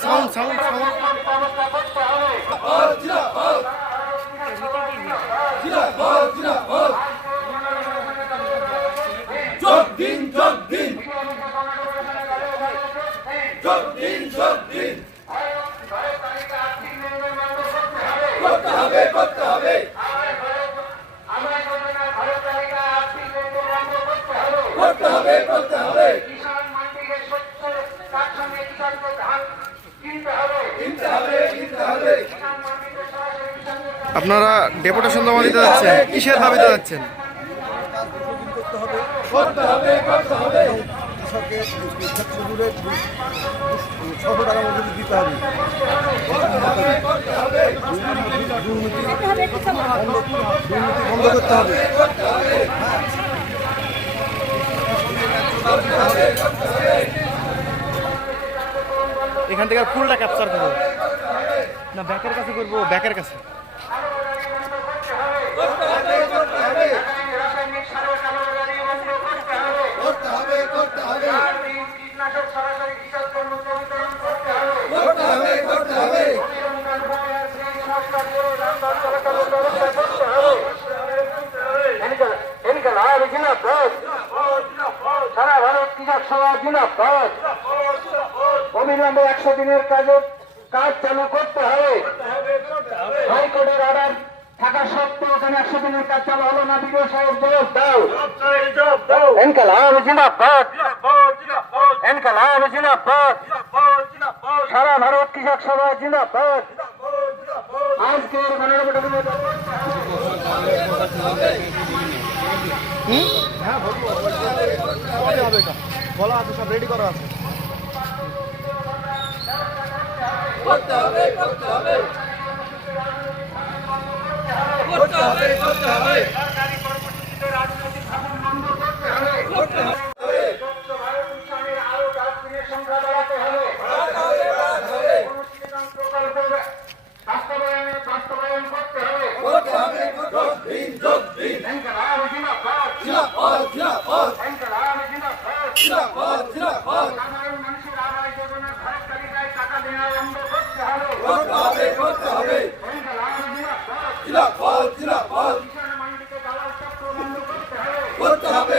Sound sound sound যোগ দিন যোগ দিন। যোগ দিন যোগ দিন। করতে হবে করতে হবে। করতে হবে করতে হবে কিষাণ মান্ডিকে স্বচ্ছ তার সঙ্গে কিষাণকে ধান কিনতে হবে কিনতে হবে কিনতে হবে কিষাণ মান্ডিকে সরাসরি কিষাণকে আপনারা ডেপুটেশন জমা দিতে যাচ্ছেন কিসের দাবিতে যাচ্ছেন? ছশো মধ্যে দিতে হবে। এখান থেকে ফুলটা ক্যাপচার করব না ব্যাকের কাছে করব ব্যাকের কাছে রাসায়নিক সারের কালোবাজারি বন্ধ করতে হবে করতে হবে করতে হবে আর এই কীটনাশক সরাসরি কৃষকদের মধ্যে বিতরণ করতে হবে করতে হবে করতে হবে অনুদান ভূমি আর সেই সংস্কার করে ধান ধান চলাচলের ব্যবস্থা করতে হবে এনকাল এনকাল আর জিনাবাদ সারা ভারত কৃষক সভা জিনাবাদ অবিলম্বে একশো দিনের কাজে কাজ চালু করতে হবে। হাইকোর্টের অর্ডার থাকা সত্ত্বেও ওখানে একশো দিনের কাজ চালু হলো না বিডিও সাহেব জবাব দাও। জিনাবাদ জিনাবাদ সারা ভারত কৃষক সভা জিনাবাদ আজকের গণনা বলা আছে সব রেডি করা আছে। করতে হবে করতে হবে। করতে হবে করতে হবে। সরকারি কর্মসূচিতে রাজনৈতিক শাসন বন্ধ করতে হবে। করতে হবে। স্বচ্ছ ভারত মিশনের আরও ডাস্টবিনের সংখ্যা বাড়াতে হবে পুনঃশ্রীকরণ প্রকল্পের বাস্তবায়নে বাস্তবায়ন করতে হবে করতে হবে যোগ দিন যোগ দিন এনকালাম জিনাবাদ জিনাবাদ জিনাবাদ এনকালাম জিনাবাদ জিনাবাদ জিনাবাদ সাধারণ মানুষের আবাস যোজনার ঘরের তালিকায় টাকা দেওয়া বন্ধ করতে হবে করতে হবে করতে হবে এনকালাম জিনাবাদ জিনাবাদ জিনাবাদ কিষাণ মান্ডিতে দালাল চক্র বন্ধ করতে হবে করতে হবে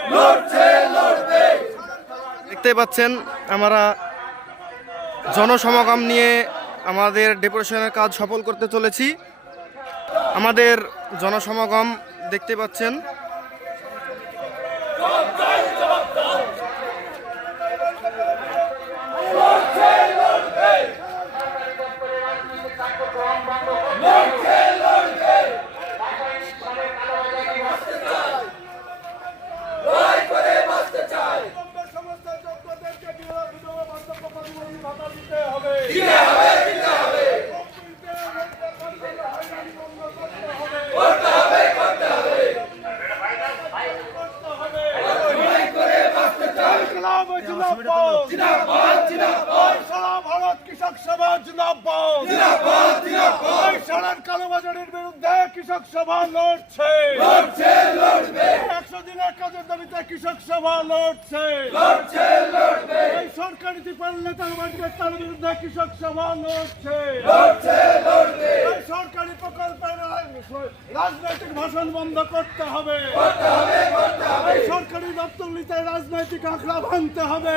দেখতেই পাচ্ছেন, আমরা জনসমাগম নিয়ে আমাদের ডেপুটেশনের কাজ সফল করতে চলেছি। আমাদের জনসমাগম দেখতে পাচ্ছেন লড়াই করে বাঁচতে চাই দিতে হবে দিতে হবে করতে হবে করতে হবে লড়াই করে বাঁচতে চাই জিনাবাদ জিনাবাদ সারা ভারত কৃষক সভা জিন্দাবাদ জিনাবাদ সারার কালোবাজারের বিরুদ্ধে কৃষক সভা লড়ছে। লড়ছে লড়বে। একশো দিনের কাজের দাবিতে কৃষক সভা লড়ছে। লড়ছে লড়বে। এই সরকারি তার বিরুদ্ধে কৃষক সভা লড়ছে। লড়ছে লড়বে। এই সরকারি প্রকল্পের রাজনৈতিক ভাষণ বন্ধ করতে হবে। করতে হবে করতে হবে। এই সরকারি দপ্তরগুলিতে রাজনৈতিক আখড়া ভাঙতে হবে।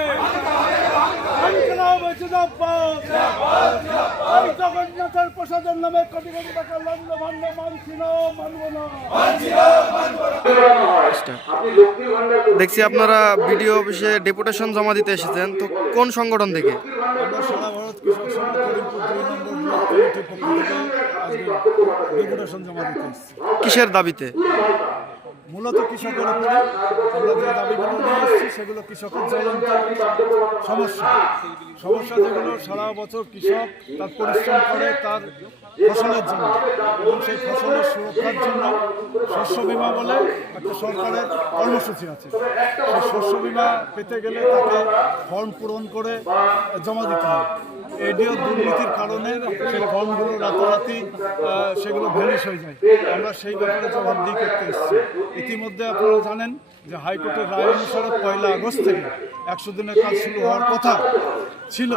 ইনকলাব জিন্দাবাদ। এই জগন্নাথের প্রসাদের নামে কোটি কোটি দেখছি আপনারা বিডিও অফিসে ডেপুটেশন জমা দিতে এসেছেন। তো কোন সংগঠন থেকে? কিসের দাবিতে? মূলত কৃষকের উপরে আমরা যে দাবিগুলো নিয়ে এসেছি, সেগুলো কৃষকের জ্বলন্ত সমস্যা। সমস্যা যেগুলো, সারা বছর কৃষক তার পরিশ্রম করে তার ফসলের জন্য। এবং সেই ফসলের সুরক্ষার জন্য শস্য বিমা বলে একটা সরকারের কর্মসূচি আছে। সেই শস্য বিমা পেতে গেলে তাকে ফর্ম পূরণ করে জমা দিতে হয় এডিও দুর্নীতির কারণে সেই ফর্মগুলো রাতারাতি সেগুলো ভ্যানিশ হয়ে যায়। আমরা সেই ব্যাপারে জবাবদিহি করতে এসেছি। ইতিমধ্যে আপনারা জানেন যে হাইকোর্টের রায় অনুসারে পয়লা আগস্ট থেকে একশো দিনের কাজ শুরু হওয়ার কথা ছিল।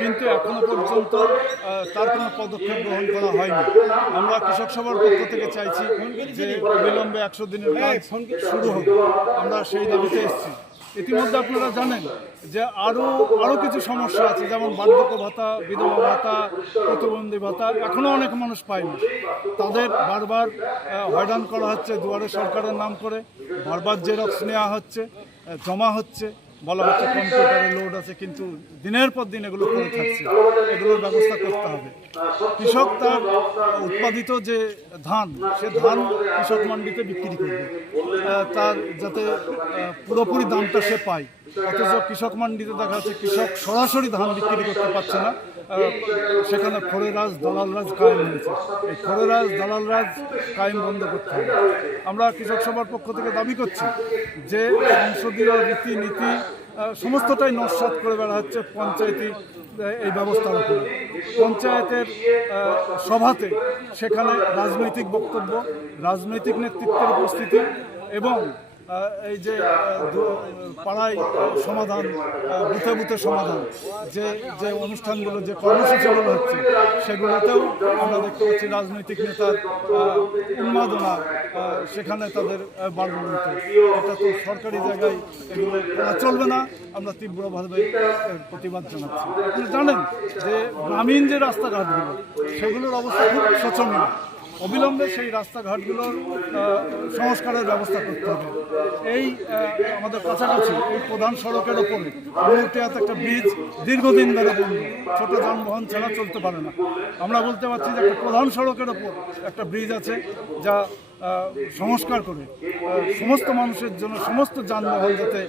কিন্তু এখনও পর্যন্ত তার কোনো পদক্ষেপ গ্রহণ করা হয়নি। আমরা কৃষক সভার পক্ষ থেকে চাইছি যে বিলম্বে একশো দিনের কাজ শুরু হোক। আমরা সেই দাবিতে এসেছি। ইতিমধ্যে আপনারা জানেন যে আরও আরও কিছু সমস্যা আছে, যেমন বার্ধক্য ভাতা, বিধবা ভাতা, প্রতিবন্ধী ভাতা এখনও অনেক মানুষ পায়নি তাদের বারবার হয়রান করা হচ্ছে, দুয়ারে সরকারের নাম করে, বারবার জেরক্স নেওয়া হচ্ছে জমা হচ্ছে। বলা হচ্ছে কম্পিউটারে লোড আছে, কিন্তু দিনের পর দিন এগুলো করে থাকছে। এগুলোর ব্যবস্থা করতে হবে। কৃষক তার উৎপাদিত যে ধান, সে ধান কৃষক মান্ডিতে বিক্রি করবে। তার যাতে পুরোপুরি দামটা সে পায়। অথচ কৃষক মান্ডিতে দেখা যাচ্ছে কৃষক সরাসরি ধান বিক্রি করতে পারছে না। সেখানে ফোরেরাজ দালালরাজ কায়েম হয়েছে। এই ফোরেরাজ দালালরাজ কায়েম বন্ধ করতে হবে। আমরা কৃষক সভার পক্ষ থেকে দাবি করছি যে সংসদীয় রীতিনীতি সমস্তটাই নস্বাত করে বেড়া হচ্ছে পঞ্চায়েতি এই ব্যবস্থার উপরে। পঞ্চায়েতের সভাতে সেখানে রাজনৈতিক বক্তব্য, রাজনৈতিক নেতৃত্বের উপস্থিতি এবং এই যে পাড়ায় সমাধান বুথে বুথে সমাধান, যে যে অনুষ্ঠানগুলো, যে কর্মসূচিগুলো হচ্ছে, সেগুলোতেও আমরা দেখতে পাচ্ছি রাজনৈতিক নেতার উন্মাদনা সেখানে তাদের বাড়বন্ত এটা তো সরকারি জায়গায় এগুলো চলবে না, আমরা তীব্রভাবে প্রতিবাদ জানাচ্ছি। আপনি জানেন যে গ্রামীণ যে রাস্তাঘাটগুলো, সেগুলোর অবস্থা খুব শোচনীয়। অবিলম্বে সেই রাস্তাঘাটগুলোর সংস্কারের ব্যবস্থা করতে হবে। এই আমাদের কাছাকাছি এই প্রধান সড়কের ওপরে মুহূর্তে একটা ব্রিজ দীর্ঘদিন ধরে বন্ধ। ছোটো যানবাহন ছাড়া চলতে পারে না। আমরা বলতে পারছি যে একটা প্রধান সড়কের ওপর একটা ব্রিজ আছে যা সংস্কার করে সমস্ত মানুষের জন্য সমস্ত যানবাহন যাতে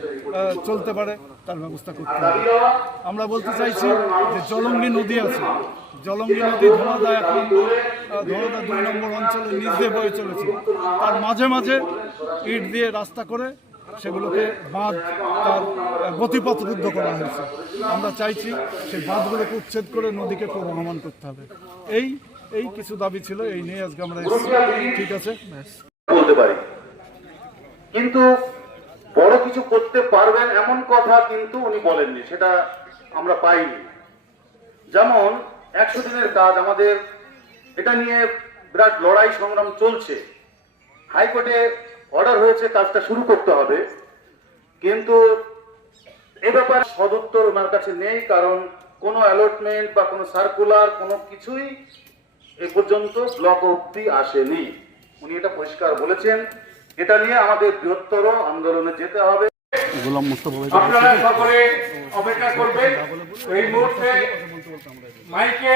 চলতে পারে তার ব্যবস্থা করতে হবে। আমরা বলতে চাইছি যে জলঙ্গি নদী আছে। জলঙ্গি নদী নম্বর আহ, ধরদা দুই নম্বর অঞ্চলে দিয়ে বয়ে চলেছে। তার মাঝে মাঝে ইট দিয়ে রাস্তা করে সেগুলোকে বাঁধ তার গতিপথ রুদ্ধ করা হয়েছে। আমরা চাইছি সেই বাঁধগুলোকে উচ্ছেদ করে নদীকে প্রবহমান করতে হবে। এই এই কিছু দাবি ছিল, এই নিয়ে আজকে আমরা ঠিক আছে? বলতে পারি। কিন্তু বড় কিছু করতে পারবেন এমন কথা কিন্তু উনি বলেননি, সেটা আমরা পাইনি। যেমন একশো দিনের কাজ আমাদের এটা নিয়ে বিরাট লড়াই সংগ্রাম চলছে। হাইকোর্টে অর্ডার হয়েছে কাজটা শুরু করতে হবে। কিন্তু এ ব্যাপারে সদুত্তর ওনার কাছে নেই কারণ কোনো অ্যালটমেন্ট বা কোনো সার্কুলার কোনো কিছুই এ পর্যন্ত ব্লক অব্দি আসেনি। উনি এটা পরিষ্কার বলেছেন। এটা নিয়ে আমাদের বৃহত্তর আন্দোলনে যেতে হবে। আপনারা সকলে অপেক্ষা করবেন। এই মুহূর্তে মাইকে